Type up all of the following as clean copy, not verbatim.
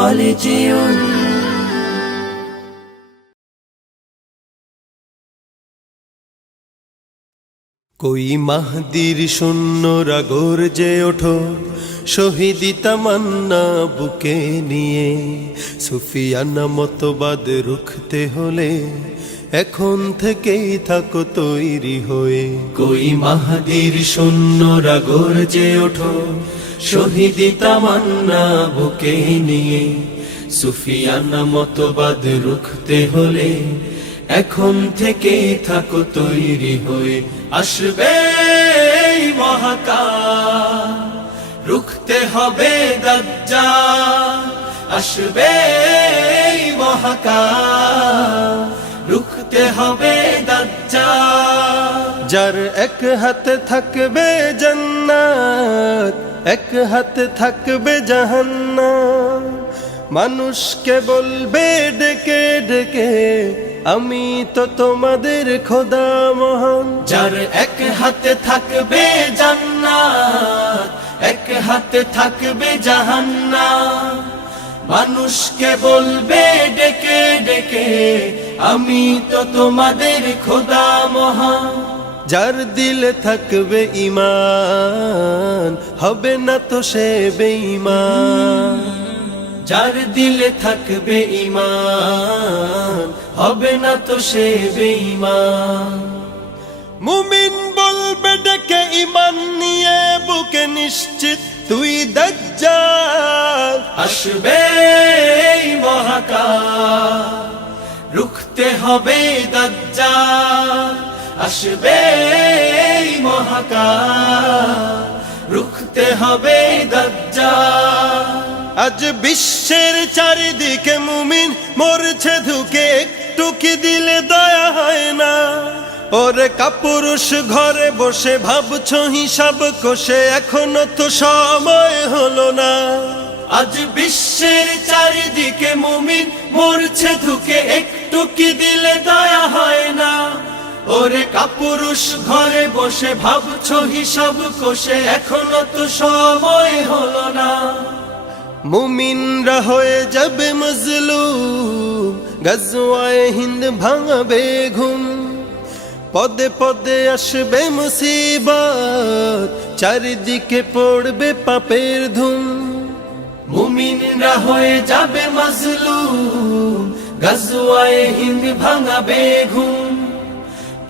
خالدون कोई মাহদির শূন্যরা গর্জে ওঠো শহীদি তামান্না বুকে নিয়ে সুফিয়ানা মতবাদ রুখতে হলে এখন থেকেই থাকো তৈরি হয়ে कोई মাহদির শূন্যরা গর্জে ওঠো শহীদি তামান্না বুকে নিয়ে সুফিয়ানা মতবাদ রুখতে হলে এখন থেকে থাকো তৈরি হয়ে আসবে এই মহাকাল রুখতে হবে দাজ্জাল আসবে এই মহাকাল রুখতে হবে দাজ্জাল যার এক হাতে থাকবে জান্নাত এক হাতে থাকবে জাহান্নাম মানুষকে বলবে ডেকে ডেকে আমি তো তোমাদের খোদা মহান যার এক হাতে থাকবে জান্নাত এক হাতে থাকবে জাহান্নাম মানুষকে বলবে ডেকে ডেকে আমি তো তোমাদের খোদা মহান যার দিলে থাকবে ঈমান হবে না তো সে বেঈমান যার দিলে থাকবে ঈমান হবে না তো সে বেঈমান মুমিন বলবে ডেকে ঈমান নিয়ে বুকে নিশ্চিত তুই দাজ্জাল আসবে এই মহাকাল রুখতে হবে দাজ্জাল আসবে এই মহাকাল রুখতে হবে দাজ্জাল আজ বিশ্বের চারিদিকে মুমিন মরছে ধুকে একটু কি দিলে দয়া হয় না ওরে কাপুরুষ ঘরে বসে ভাবছো হিসাব কষে এখনো তো সময় হলো না আজ বিশ্বের চারিদিকে মুমিন মরছে ধুকে একটু কি দিলে দয়া হয় না ওরে কাপুরুষ ঘরে বসে ভাবছো হিসাব কষে এখনো তো সময় হলো না মুমিনরা হয়ে যাবে মজলুম গজওয়ায়ে হিন্দ ভাঙাবে ঘুম পদে পদে আসবে মুসিবত চারিদিকে পড়বে পাপের ধুম মুমিনরা হয়ে যাবে মজলুম গজওয়ায়ে হিন্দ ভাঙাবে ঘুম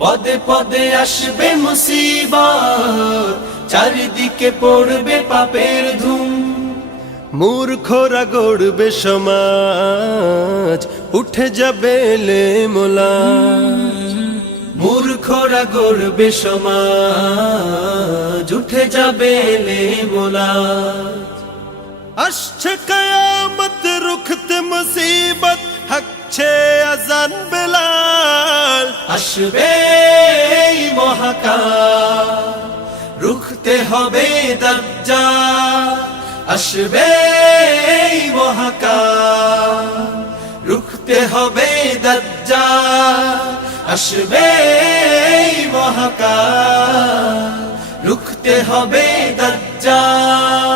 পদে পদে আসবে মুসিবত চারিদিকে পড়বে পাপের ধুম মূর্খরা গড়বে সমাজ উঠে যাবে লেমোলা মূর্খরা গড়বে সমাজ উঠে যাবে লেমোলা আসছে কিয়ামত রুখতে মুসিবত হাকছে আজান বেলাল আসবে এই মহাকাল রুখতে হবে দাজ্জাল আসবে এই মহাকাল রুখতে হবে দাজ্জাল আসবে এই মহাকাল রুখতে হবে দাজ্জাল